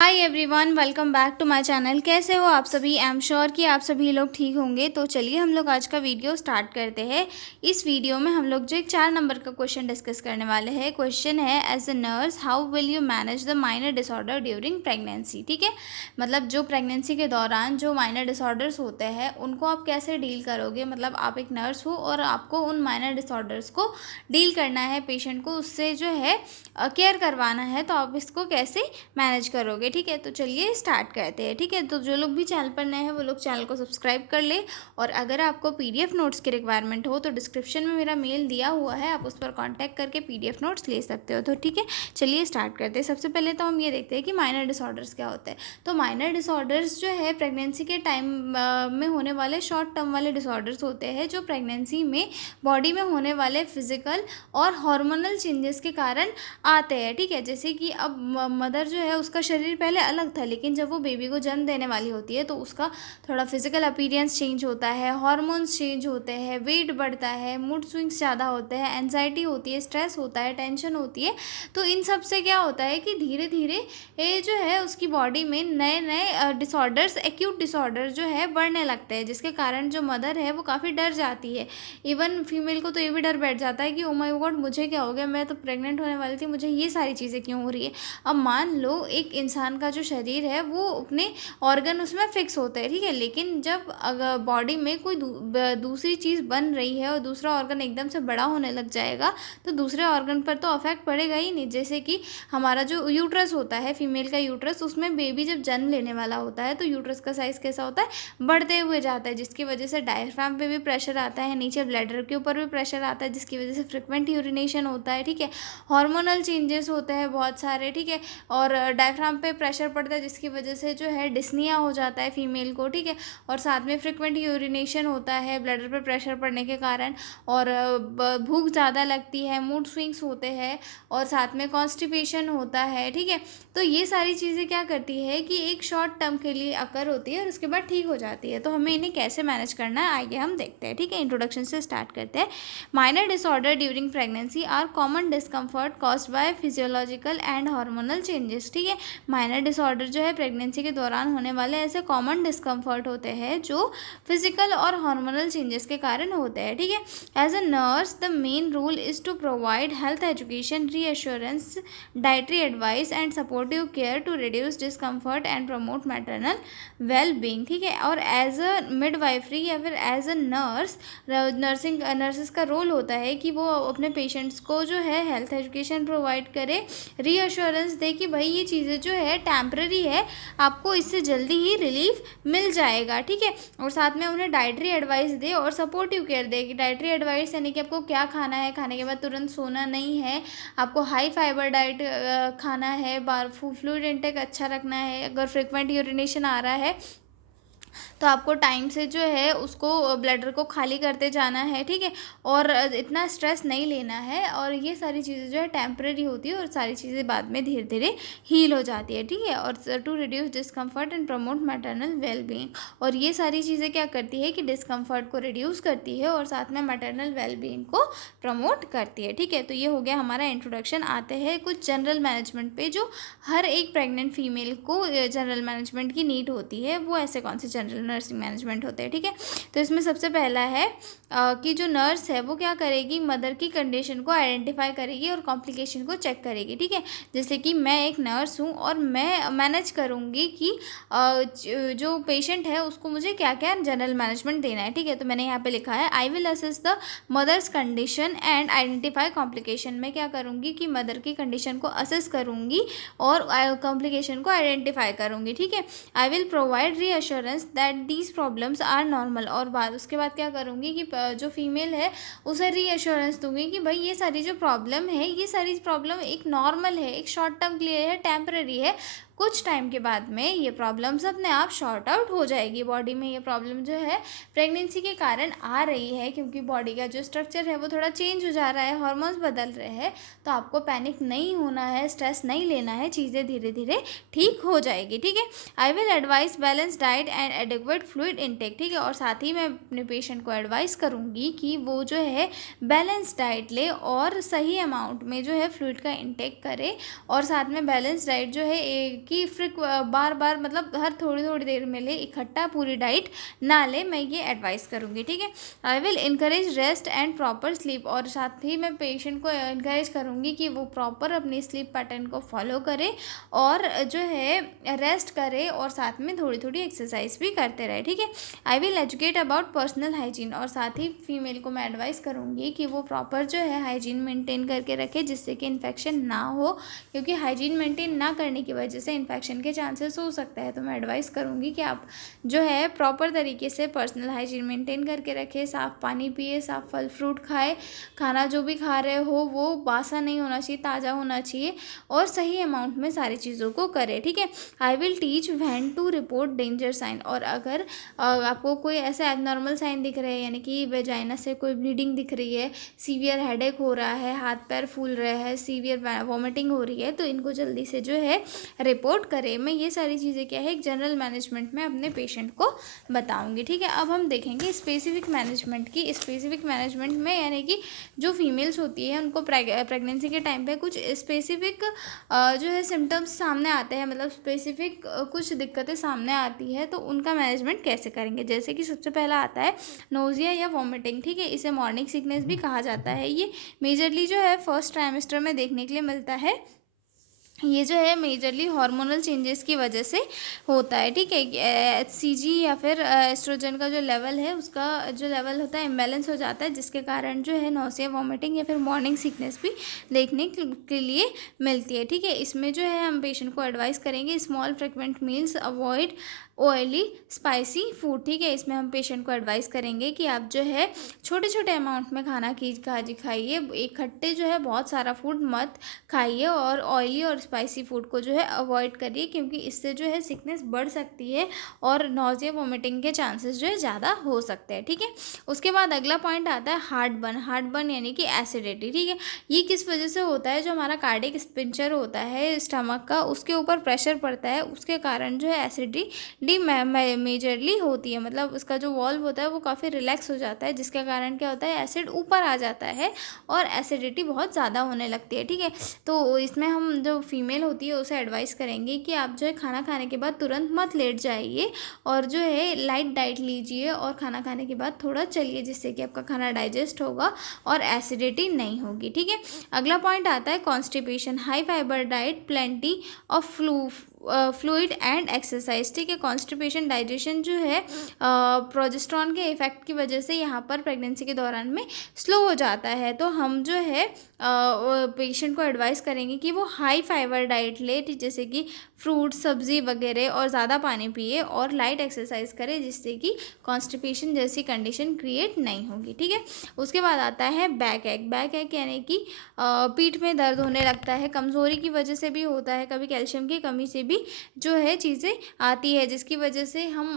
Hi everyone, welcome back to my channel. कैसे हो आप सभी? आई एम श्योर कि आप सभी लोग ठीक होंगे। तो चलिए हम लोग आज का वीडियो स्टार्ट करते हैं। इस वीडियो में हम लोग जो एक 4 नंबर का क्वेश्चन डिस्कस करने वाले हैं। क्वेश्चन है, as a nurse how will you manage the minor disorder during pregnancy. ठीक है, मतलब जो प्रेगनेंसी के दौरान जो माइनर डिसऑर्डर्स होते हैं उनको आप कैसे डील करोगे। मतलब आप एक नर्स हो और आपको उन माइनर डिसऑर्डर्स को डील करना है, पेशेंट को उससे जो है केयर करवाना है, तो आप इसको कैसे मैनेज करोगे। ठीक है, तो चलिए स्टार्ट करते हैं। ठीक है, तो जो लोग भी चैनल पर नए हैं वो लोग चैनल को सब्सक्राइब कर ले। और अगर आपको पीडीएफ नोट्स की रिक्वायरमेंट हो तो डिस्क्रिप्शन में मेरा मेल दिया हुआ है, आप उस पर कांटेक्ट करके पीडीएफ नोट्स ले सकते हो। तो ठीक है, चलिए स्टार्ट करते हैं। सबसे पहले तो हम ये देखते हैं कि माइनर डिसऑर्डर्स क्या होते हैं। तो माइनर डिसऑर्डर्स जो है प्रेगनेंसी के टाइम में होने वाले शॉर्ट टर्म वाले डिसऑर्डर्स होते हैं, जो प्रेगनेंसी में बॉडी में होने वाले फिजिकल और हार्मोनल चेंजेस के कारण आते हैं। ठीक है, जैसे कि अब मदर जो है उसका शरीर पहले अलग था, लेकिन जब वो बेबी को जन्म देने वाली होती है तो उसका थोड़ा फिजिकल अपीयरेंस चेंज होता है, हार्मोन्स चेंज होते हैं, वेट बढ़ता है, मूड स्विंग्स ज़्यादा होते हैं, एंजाइटी होती है, स्ट्रेस होता है, टेंशन होती है। तो इन सब से क्या होता है कि धीरे धीरे ये जो है उसकी बॉडी में नए नए डिसऑर्डर्स, एक्यूट डिसऑर्डर जो है बढ़ने लगते हैं, जिसके कारण जो मदर है वो काफ़ी डर जाती है। इवन फीमेल को तो ये भी डर बैठ जाता है कि ओ माय गॉड, मुझे क्या हो गया, मैं तो प्रेग्नेंट होने वाली थी, मुझे ये सारी चीज़ें क्यों हो रही है। अब मान लो एक इंसान का जो शरीर है वो अपने ऑर्गन उसमें फिक्स होते हैं। ठीक है, लेकिन जब अगर बॉडी में कोई दूसरी चीज़ बन रही है और दूसरा ऑर्गन एकदम से बड़ा होने लग जाएगा तो दूसरे ऑर्गन पर तो अफेक्ट पड़ेगा ही नहीं। जैसे कि हमारा जो यूट्रस होता है, फीमेल का यूट्रस, उसमें बेबी जब जन्म लेने वाला होता है तो यूट्रस का साइज़ कैसा होता है, बढ़ते हुए जाता है, जिसकी वजह से डायफ्राम पे भी प्रेशर आता है, नीचे ब्लैडर के ऊपर भी प्रेशर आता है, जिसकी वजह से फ्रिक्वेंट यूरिनेशन होता है। ठीक है, हार्मोनल चेंजेस होते हैं बहुत सारे। ठीक है, और डायफ्राम पे प्रेशर पड़ता है, जिसकी वजह से जो है डिस्निया हो जाता है फीमेल को। ठीक है, और साथ में फ्रिक्वेंट यूरिनेशन होता है ब्लैडर पे प्रेशर पड़ने के कारण, और भूख ज़्यादा लगती है, मूड स्विंग्स होते हैं, और साथ में कॉन्स्टिपेशन होता है। ठीक है, तो ये सारी चीज़ें क्या करती है कि एक शॉर्ट टर्म के लिए अकर होती है और उसके बाद ठीक हो जाती है। तो हमें इन्हें कैसे मैनेज करना है आइए हम देखते हैं। ठीक है, इंट्रोडक्शन से स्टार्ट करते हैं। Minor disorder during pregnancy are common discomfort caused by physiological and hormonal changes. ठीक है, माइनर डिसऑर्डर जो है प्रेगनेंसी के दौरान होने वाले ऐसे कॉमन डिस्कम्फर्ट होते हैं जो फिजिकल और हार्मोनल चेंजेस के कारण होते हैं। ठीक है, as a nurse the main rule is to provide health education, reassurance, dietary advice and supportive care to reduce discomfort and promote maternal well being. ठीक है, और एज अ मिडवाइफरी या फिर एज अ नर्सेस का role होता है कि वो अपने पेशेंट्स को जो है हेल्थ एजुकेशन प्रोवाइड करे, रीअश्योरेंस दे कि भाई ये चीज़ें जो है टेम्पररी है, आपको इससे जल्दी ही रिलीफ मिल जाएगा। ठीक है, और साथ में उन्हें डाइटरी एडवाइस दे और सपोर्टिव केयर दे कि डाइटरी एडवाइस यानी कि आपको क्या खाना है, खाने के बाद तुरंत सोना नहीं है, आपको हाई फाइबर डाइट खाना है, बार फ्लूइड इंटेक अच्छा रखना है, अगर फ्रिक्वेंट यूरिनेशन आ रहा है तो आपको टाइम से जो है उसको ब्लैडर को खाली करते जाना है। ठीक है, और इतना स्ट्रेस नहीं लेना है, और ये सारी चीज़ें जो है टेम्परेरी होती है और सारी चीज़ें बाद में धीरे धीरे हील हो जाती है। ठीक है, और to reduce discomfort and promote maternal well being, और ये सारी चीज़ें क्या करती है कि डिस्कम्फर्ट को रिड्यूस करती है और साथ में मैटरनल वेल बीइंग को प्रमोट करती है। ठीक है, तो ये हो गया हमारा इंट्रोडक्शन। आते हैं कुछ जनरल मैनेजमेंट पे जो हर एक प्रेग्नेंट फीमेल को जनरल मैनेजमेंट की नीड होती है। वो ऐसे कौन से जनरल नर्सिंग मैनेजमेंट होते हैं। ठीक है, तो इसमें सबसे पहला है कि जो नर्स है वो क्या करेगी, मदर की कंडीशन को आइडेंटिफाई करेगी और कॉम्प्लिकेशन को चेक करेगी। ठीक है, जैसे कि मैं एक नर्स हूँ और मैं मैनेज करूँगी कि जो पेशेंट है उसको मुझे क्या क्या जनरल मैनेजमेंट देना है। ठीक है, तो मैंने यहाँ पे लिखा है, I will assess the mother's condition and identify complication. मैं क्या करूँगी कि मदर की कंडीशन को असेस करूँगी और कॉम्प्लिकेशन को आइडेंटिफाई करूँगी। ठीक है, I will provide reassurance that these problems are normal, और उसके बाद क्या करूँगी कि जो फीमेल है उसे रीअश्योरेंस दूंगी कि भाई ये सारी जो प्रॉब्लम है, ये सारी प्रॉब्लम एक नॉर्मल है, एक शॉर्ट टर्म के लिए है, टेम्पररी है, कुछ टाइम के बाद में ये प्रॉब्लम्स अपने आप शॉर्ट आउट हो जाएगी। बॉडी में ये प्रॉब्लम जो है प्रेगनेंसी के कारण आ रही है, क्योंकि बॉडी का जो स्ट्रक्चर है वो थोड़ा चेंज हो जा रहा है, हार्मोन्स बदल रहे हैं, तो आपको पैनिक नहीं होना है, स्ट्रेस नहीं लेना है, चीज़ें धीरे धीरे ठीक हो जाएगी। ठीक है, I will advice balance diet and adequate fluid intake. ठीक है, और साथ ही मैं अपने पेशेंट को एडवाइस करूँगी कि वो जो है बैलेंस डाइट ले और सही अमाउंट में जो है फ्लूइड का इनटेक करे, और साथ में बैलेंस डाइट जो है कि बार बार मतलब हर थोड़ी थोड़ी देर में ले, इकट्ठा पूरी डाइट ना ले, मैं ये एडवाइस करूँगी। ठीक है। I will encourage rest and proper sleep, और साथ ही मैं पेशेंट को इनकरेज करूँगी कि वो प्रॉपर अपनी स्लीप पैटर्न को फॉलो करे और जो है रेस्ट करे और साथ में थोड़ी थोड़ी एक्सरसाइज भी करते रहे। ठीक है। I will educate about personal hygiene, और साथ ही फीमेल को मैं एडवाइस करूँगी कि वो प्रॉपर जो है हाइजीन मेंटेन करके रखे, जिससे कि इन्फेक्शन ना हो, क्योंकि हाइजीन मेंटेन ना करने की वजह से इन्फेक्शन के चांसेस हो सकता है। तो मैं एडवाइस करूँगी कि आप जो है प्रॉपर तरीके से पर्सनल हाइजीन मेंटेन करके रखें, साफ़ पानी पिए, साफ़ फल फ्रूट खाए, खाना जो भी खा रहे हो वो बासा नहीं होना चाहिए, ताज़ा होना चाहिए, और सही अमाउंट में सारी चीज़ों को करें। ठीक है। I will teach when to report danger sign, और अगर आपको कोई ऐसा एबनॉर्मल साइन दिख रहे हैं, यानी कि वेजाइना से कोई ब्लीडिंग दिख रही है, सीवियर हेडेक हो रहा है, हाथ पैर फूल रहे हैं, सीवियर वॉमिटिंग हो रही है, तो इनको जल्दी से जो है रिपोर्ट करें। मैं ये सारी चीज़ें क्या है एक जनरल मैनेजमेंट में अपने पेशेंट को बताऊंगी। ठीक है। अब हम देखेंगे स्पेसिफिक मैनेजमेंट की। स्पेसिफिक मैनेजमेंट में यानी कि जो फीमेल्स होती है उनको प्रेगनेंसी के टाइम पे कुछ स्पेसिफिक जो है सिम्टम्स सामने आते हैं, मतलब स्पेसिफिक कुछ दिक्कतें सामने आती है, तो उनका मैनेजमेंट कैसे करेंगे। जैसे कि सबसे पहला आता है नोजिया या वॉमिटिंग। ठीक है। इसे मॉर्निंग सिकनेस भी कहा जाता है। ये मेजरली जो है फर्स्ट ट्राइमेस्टर में देखने के लिए मिलता है। ये जो है मेजरली हार्मोनल चेंजेस की वजह से होता है। ठीक है। HCG या फिर एस्ट्रोजन का जो लेवल है, उसका जो लेवल होता है इम्बैलेंस हो जाता है, जिसके कारण जो है नौसिया, वॉमिटिंग या फिर मॉर्निंग सिकनेस भी देखने के लिए मिलती है। ठीक है। इसमें जो है हम पेशेंट को एडवाइस करेंगे small frequent meals, avoid oily spicy food. ठीक है। इसमें हम पेशेंट को एडवाइस करेंगे कि आप जो है छोटे छोटे अमाउंट में खाना खाइए, इकट्ठे जो है बहुत सारा फूड मत खाइए, और ऑयली और स्पाइसी फूड को जो है अवॉइड करिए, क्योंकि इससे जो है सिकनेस बढ़ सकती है और नॉजिया वोमिटिंग के चांसेस जो है ज़्यादा हो सकते हैं। ठीक है। उसके बाद अगला पॉइंट आता है हार्ट बर्न। हार्ट बर्न यानी कि एसिडिटी। ठीक है। ये किस वजह से होता है, जो हमारा कार्डिक स्पिंचर होता है स्टमक का, उसके ऊपर प्रेशर पड़ता है, उसके कारण जो है एसिडिटी मेजरली होती है, मतलब उसका जो वॉल्व होता है वो काफ़ी रिलैक्स हो जाता है, जिसके कारण क्या होता है एसिड ऊपर आ जाता है और एसिडिटी बहुत ज़्यादा होने लगती है। ठीक है। तो इसमें हम जो फीमेल होती है उसे एडवाइस करेंगे कि आप जो है खाना खाने के बाद तुरंत मत लेट जाइए, और जो है लाइट डाइट लीजिए, और खाना खाने के बाद थोड़ा चलिए, जिससे कि आपका खाना डाइजेस्ट होगा और एसिडिटी नहीं होगी। ठीक है। अगला पॉइंट आता है constipation. High fibre diet, plenty of fluid and exercise. ठीक है। कॉन्स्टिपेशन, डाइजेशन जो है प्रोजेस्टेरॉन के इफेक्ट की वजह से यहाँ पर प्रेगनेंसी के दौरान में स्लो हो जाता है, तो हम जो है पेशेंट को एडवाइस करेंगे कि वो हाई फाइबर डाइट ले, जैसे कि फ्रूट, सब्जी वगैरह, और ज़्यादा पानी पिए और लाइट एक्सरसाइज करे, जिससे कि कॉन्स्टिपेशन जैसी कंडीशन क्रिएट नहीं होगी। ठीक है। उसके बाद आता है बैक एक। बैक एक यानी कि पीठ में दर्द होने लगता है, कमज़ोरी की वजह से भी होता है, कभी कैल्शियम की कमी से भी जो है चीज़ें आती है, जिसकी वजह से हम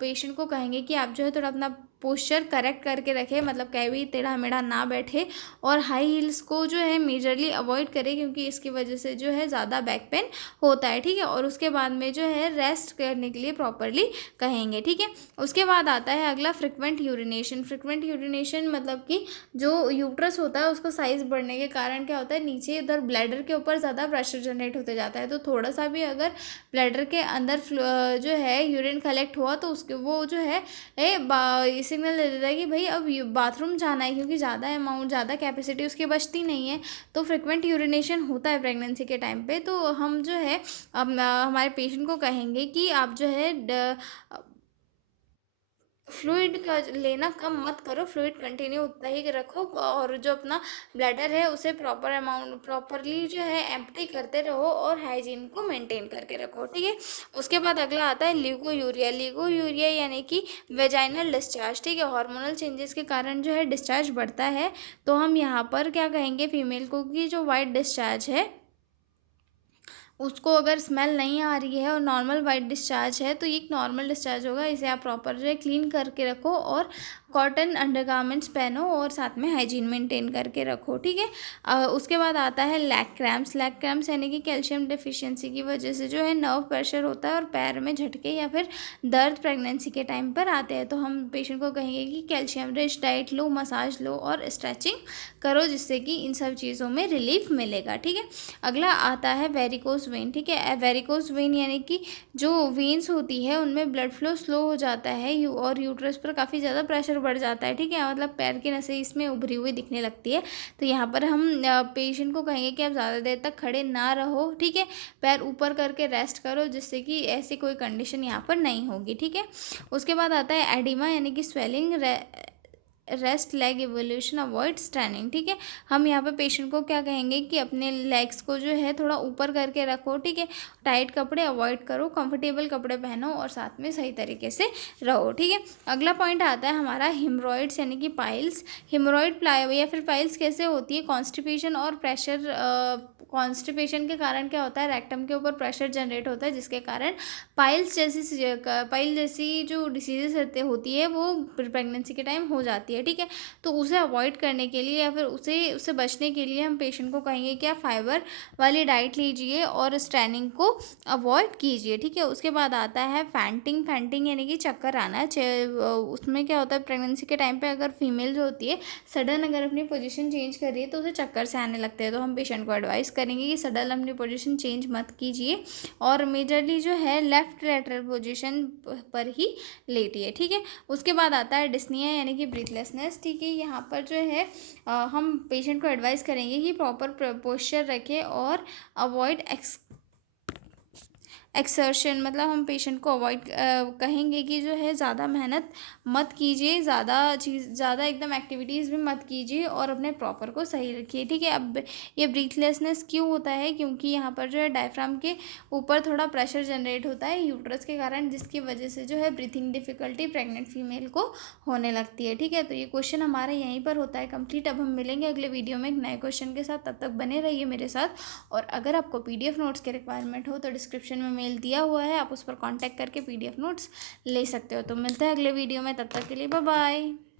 पेशेंट को कहेंगे कि आप जो है थोड़ा अपना पोस्चर करेक्ट करके रखें, मतलब कभी टेढ़ा मेढ़ा ना बैठे, और हाई हील्स को जो है मेजरली अवॉइड करें, क्योंकि इसकी वजह से जो है ज़्यादा बैक पेन होता है। ठीक है। और उसके बाद में जो है रेस्ट करने के लिए प्रॉपरली कहेंगे। ठीक है। उसके बाद आता है अगला फ्रिक्वेंट यूरिनेशन। फ्रिक्वेंट यूरिनेशन मतलब कि जो यूट्रस होता है उसका साइज़ बढ़ने के कारण क्या होता है, नीचे इधर ब्लैडर के ऊपर ज़्यादा प्रेशर जनरेट होते जाता है, तो थोड़ा सा भी अगर ब्लैडर के अंदर जो है यूरिन कलेक्ट हुआ, तो उसके वो जो है सिग्नल दे देता है कि भाई अब बाथरूम जाना है, क्योंकि ज़्यादा अमाउंट, ज़्यादा कैपेसिटी उसकी बचती नहीं है। तो फ्रिक्वेंट यूरिनेशन होता है प्रेगनेंसी के टाइम पे, तो हम जो है हमारे पेशेंट को कहेंगे कि आप जो है फ्लूइड का लेना कम मत करो, फ्लूइड कंटिन्यू उतना ही रखो, और जो अपना ब्लैडर है उसे प्रॉपर अमाउंट प्रॉपरली जो है एम्प्टी करते रहो, और हाइजीन को मेंटेन करके रखो। ठीक है। उसके बाद अगला आता है लिगोयूरिया। लिगोयूरिया यानी कि वेजाइनल डिस्चार्ज। ठीक है। हार्मोनल चेंजेस के कारण जो है डिस्चार्ज बढ़ता है, तो हम यहाँ पर क्या कहेंगे फीमेल को कि जो वाइट डिस्चार्ज है उसको अगर स्मेल नहीं आ रही है और नॉर्मल वाइट डिस्चार्ज है, तो ये एक नॉर्मल डिस्चार्ज होगा, इसे आप प्रॉपर जो है क्लीन करके रखो, और कॉटन अंडरगारमेंट्स पहनो और साथ में हाइजीन मेंटेन करके रखो, ठीक है। उसके बाद आता है लेग क्रैम्प्स। लेग क्रैम्प्स यानी कि कैल्शियम डिफिशिएंसी की वजह से जो है नर्व प्रेशर होता है और पैर में झटके या फिर दर्द प्रेगनेंसी के टाइम पर आते हैं। तो हम पेशेंट को कहेंगे कि कैल्शियम रिच डाइट लो, मसाज लो और स्ट्रेचिंग करो, जिससे कि इन सब चीज़ों में रिलीफ मिलेगा, ठीक है। अगला आता है वेरिकोस वेन, ठीक है। वेरिकोस वेन यानी कि जो वेन्स होती है उनमें ब्लड फ्लो स्लो हो जाता है और यूट्रस पर काफ़ी ज़्यादा प्रेशर बढ़ जाता है, ठीक है। मतलब पैर की नसें इसमें उभरी हुई दिखने लगती है। तो यहाँ पर हम पेशेंट को कहेंगे कि आप ज़्यादा देर तक खड़े ना रहो, ठीक है। पैर ऊपर करके रेस्ट करो, जिससे कि ऐसी कोई कंडीशन यहाँ पर नहीं होगी, ठीक है। उसके बाद आता है एडिमा यानी कि swelling. Rest leg evolution avoid standing, ठीक है। हम यहाँ पे पेशेंट को क्या कहेंगे कि अपने लेग्स को जो है थोड़ा ऊपर करके रखो, ठीक है। टाइट कपड़े अवॉइड करो, कंफर्टेबल कपड़े पहनो और साथ में सही तरीके से रहो, ठीक है। अगला पॉइंट आता है हमारा हिमरॉइड्स यानी कि पाइल्स। हिमरॉइड या फिर पाइल्स कैसे होती है? कॉन्स्टिपेशन और प्रेशर। कॉन्स्टिपेशन के कारण क्या होता है, रेक्टम के ऊपर प्रेशर जनरेट होता है, जिसके कारण पाइल जैसी जो डिसीजेस होती है वो प्रेगनेंसी के टाइम हो जाती है, ठीक है। तो उसे अवॉइड करने के लिए या फिर उससे बचने के लिए हम पेशेंट को कहेंगे कि आप फाइबर वाली डाइट लीजिए और स्ट्रेनिंग को अवॉइड कीजिए, ठीक है। उसके बाद आता है फैंटिंग। फैंटिंग यानी कि चक्कर आना। उसमें क्या होता है, प्रेगनेंसी के टाइम पे अगर फीमेल जो होती है सडन अगर अपनी पोजीशन चेंज कर रही है तो उसे चक्कर से आने लगते हैं। तो हम पेशेंट को एडवाइस करेंगे कि सडन अपनी पोजीशन चेंज मत कीजिए और मेजरली जो है लेफ्ट लेटरल पोजीशन पर ही लेटिए, ठीक है। उसके बाद आता है डिस्निया यानी कि ब्रीथलेसनेस, ठीक है। यहाँ पर जो है हम पेशेंट को एडवाइस करेंगे कि प्रॉपर पोस्चर रखें और अवॉइड एक्सर्शन। मतलब हम पेशेंट को अवॉइड कहेंगे कि जो है ज़्यादा मेहनत मत कीजिए, ज़्यादा एकदम एक्टिविटीज़ भी मत कीजिए और अपने प्रॉपर को सही रखिए, ठीक है। अब ये ब्रीथलेसनेस क्यों होता है? क्योंकि यहाँ पर जो है डायफ्राम के ऊपर थोड़ा प्रेशर जनरेट होता है यूट्रस के कारण, जिसकी वजह से जो है ब्रीथिंग डिफ़िकल्टी प्रेग्नेंट फीमेल को होने लगती है, ठीक है। तो ये क्वेश्चन हमारा यहीं पर होता है कंप्लीट। अब हम मिलेंगे अगले वीडियो में एक नए क्वेश्चन के साथ, तब तक बने रहिए मेरे साथ। और अगर आपको PDF नोट्स की रिक्वायरमेंट हो तो डिस्क्रिप्शन में मेल दिया हुआ है, आप उस पर कांटेक्ट करके PDF नोट्स ले सकते हो। तो मिलते हैं अगले वीडियो में, तब तक के लिए बाय बाय।